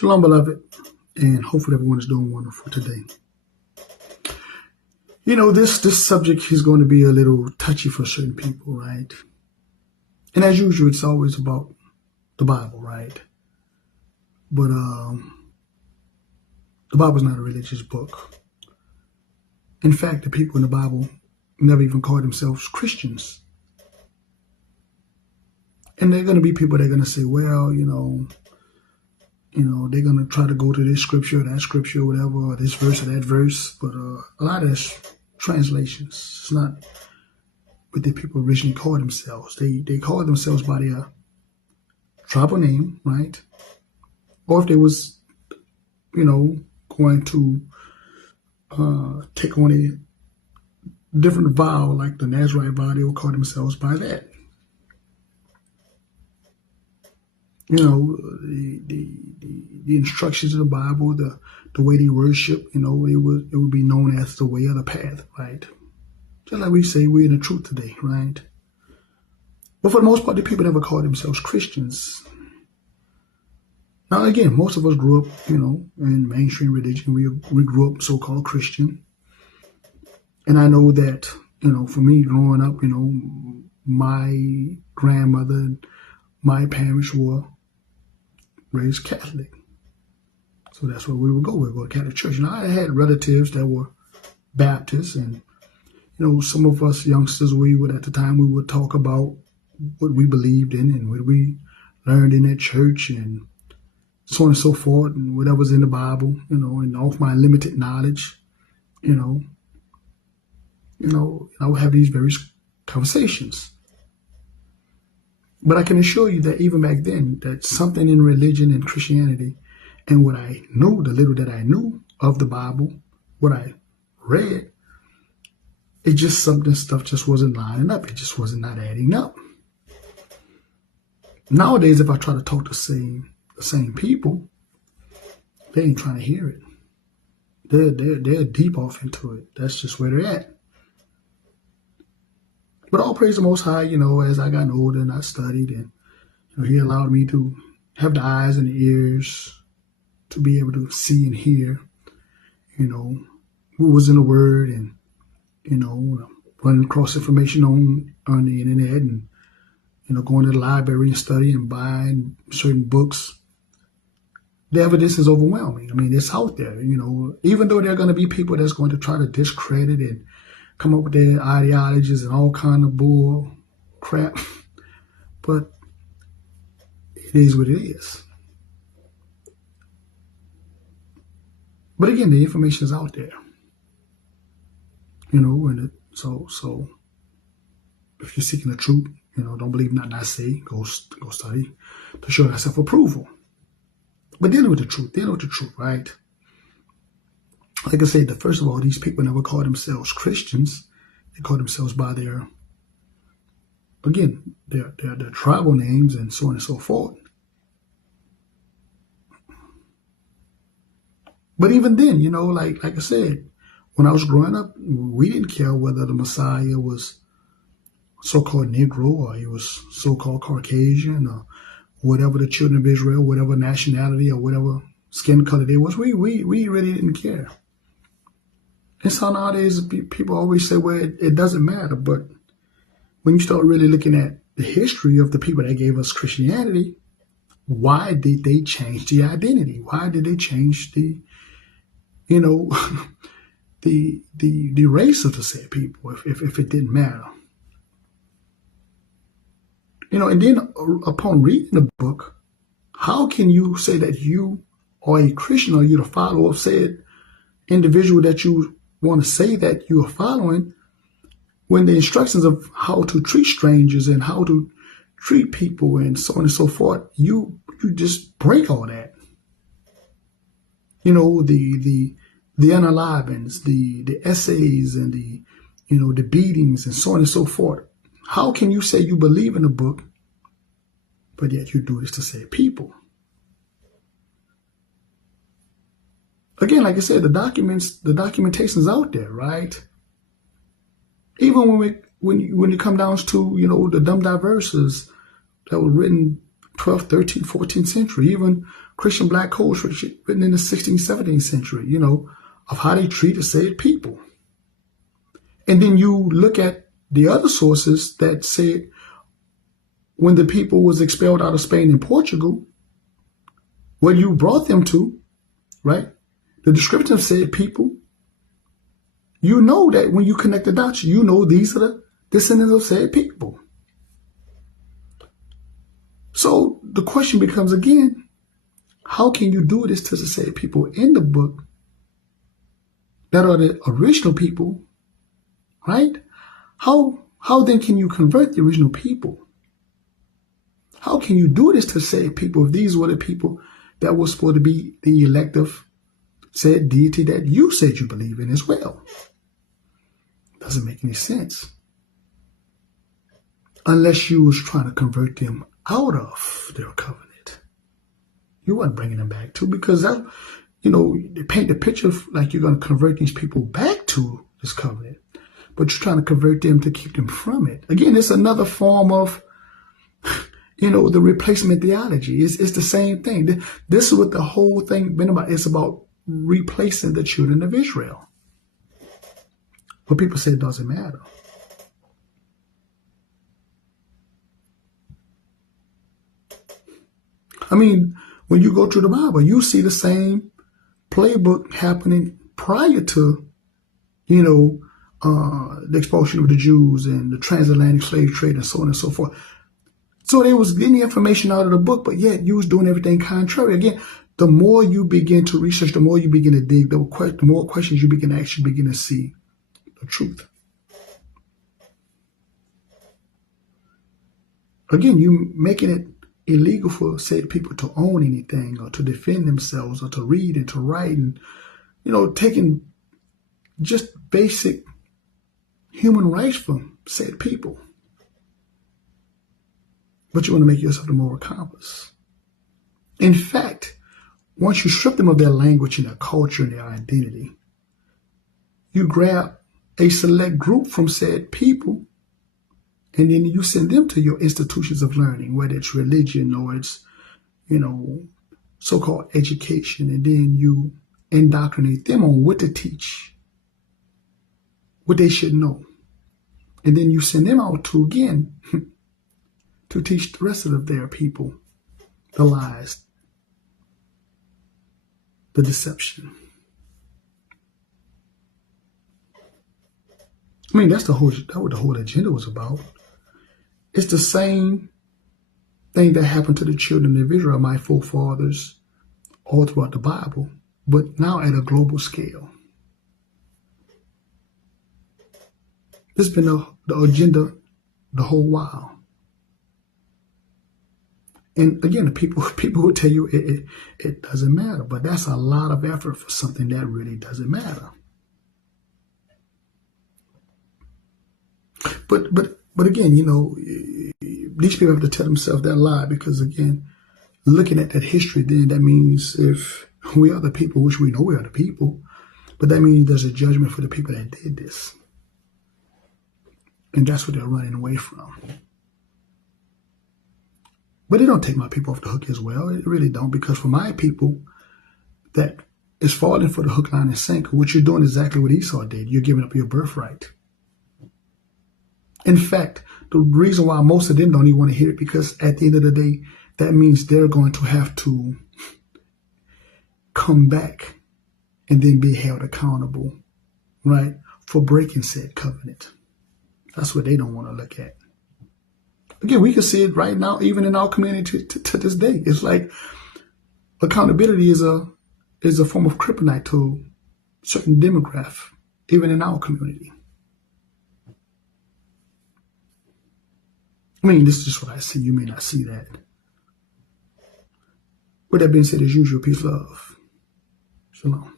Shalom, beloved, and hopefully everyone is doing wonderful today. You know, this subject is going to be a little touchy for certain people, right? And as usual, it's always about the Bible, right? But the Bible's not a religious book. In fact, the people in the Bible never even call themselves Christians. And they're going to be people that are going to say, well, you know, they're going to try to go to this scripture, that scripture, whatever, or this verse or that verse. But a lot of that's translations. It's not what the people originally called themselves. They called themselves by their tribal name, right? Or if they was, going to take on a different vow, like the Nazarite vow, they would call themselves by that. The instructions of the Bible, the way they worship, it would be known as the way of the path, right? Just like we say, we're in the truth today, right? But for the most part, the people never call themselves Christians. Now, again, most of us grew up, in mainstream religion. We grew up so-called Christian. And I know that, for me growing up, my grandmother and my parents were raised Catholic. So that's where we would go. We would go to Catholic church. Now, I had relatives that were Baptists, and, some of us youngsters, at the time, we would talk about what we believed in and what we learned in that church and so on and so forth, and whatever's in the Bible, and off my limited knowledge, I would have these various conversations. But I can assure you that even back then, that something in religion and Christianity and what I knew, the little that I knew of the Bible, what I read, stuff just wasn't lining up. It just wasn't not adding up. Nowadays, if I try to talk to the same people, they ain't trying to hear it. They're deep off into it. That's just where they're at. But all praise the Most High, as I got older and I studied, and He allowed me to have the eyes and the ears to be able to see and hear, what was in the Word, and, running across information on the internet, and, going to the library and studying and buying certain books. The evidence is overwhelming. I mean, it's out there, even though there are going to be people that's going to try to discredit and come up with their ideologies and all kind of bull crap. But it is what it is. But again, the information is out there. So if you're seeking the truth, don't believe nothing I say, go study to show yourself approval. But dealing with the truth, right? Like I said, first of all, these people never call themselves Christians. They call themselves by their tribal names and so on and so forth. But even then, like I said, when I was growing up, we didn't care whether the Messiah was so-called Negro or he was so-called Caucasian or whatever the children of Israel, whatever nationality or whatever skin color they was. We really didn't care. And so nowadays, people always say, well, it doesn't matter. But when you start really looking at the history of the people that gave us Christianity, why did they change the identity? Why did they change the race of the said people if it didn't matter? And then upon reading the book, how can you say that you are a Christian or you're the follower of said individual that you want to say that you are following, when the instructions of how to treat strangers and how to treat people and so on and so forth, you just break all that. The unalivings, the essays and the beatings and so on and so forth. How can you say you believe in the book, but yet you do this to say people? Again, like I said, the documentation's out there, right? Even when you come down to, the dumb diverses that were written 12th, 13th, 14th century, even Christian black codes written in the 16th, 17th century, of how they treated said people. And then you look at the other sources that said when the people was expelled out of Spain and Portugal, what you brought them to, right? The description of said people, you know that when you connect the dots, you know these are the descendants of said people. So the question becomes again, how can you do this to the said people in the book that are the original people, right? How then can you convert the original people? How can you do this to said people if these were the people that were supposed to be the elective said deity that you said you believe in as well? Doesn't make any sense. Unless you was trying to convert them out of their covenant. You weren't bringing them back to, because that, they paint the picture of like you're going to convert these people back to this covenant, but you're trying to convert them to keep them from it. Again, it's another form of, the replacement theology. It's the same thing. This is what the whole thing been about. It's about replacing the children of Israel. But people say it doesn't matter. I mean, when you go through the Bible, you see the same playbook happening prior to, the expulsion of the Jews and the transatlantic slave trade and so on and so forth. So there was getting information out of the book, but yet you was doing everything contrary. Again, the more you begin to research, the more you begin to dig, the more questions you begin to actually begin to see the truth. Again, you making it illegal for said people to own anything or to defend themselves or to read and to write and, taking just basic human rights from said people. But you want to make yourself the moral compass. In fact, once you strip them of their language and their culture and their identity, you grab a select group from said people and then you send them to your institutions of learning, whether it's religion or it's, so-called education. And then you indoctrinate them on what to teach, what they should know. And then you send them out to, again, to teach the rest of their people the lies, the deception. I mean, that's what the whole agenda was about. It's the same thing that happened to the children of Israel, my forefathers, all throughout the Bible, but now at a global scale. This has been the agenda the whole while. And again, the people will tell you it doesn't matter, but that's a lot of effort for something that really doesn't matter. But again, these people have to tell themselves that lie because, again, looking at that history, then that means if we are the people, which we know we are the people, but that means there's a judgment for the people that did this. And that's what they're running away from. But it don't take my people off the hook as well. It really don't, because for my people that is falling for the hook, line, and sinker, what you're doing is exactly what Esau did. You're giving up your birthright. In fact, the reason why most of them don't even want to hear it, because at the end of the day, that means they're going to have to come back and then be held accountable, right, for breaking said covenant. That's what they don't want to look at. Again, we can see it right now, even in our community to this day. It's like accountability is a form of kryptonite to certain demographic, even in our community. I mean, this is just what I see. You may not see that. With that being said, as usual, peace, love. Shalom.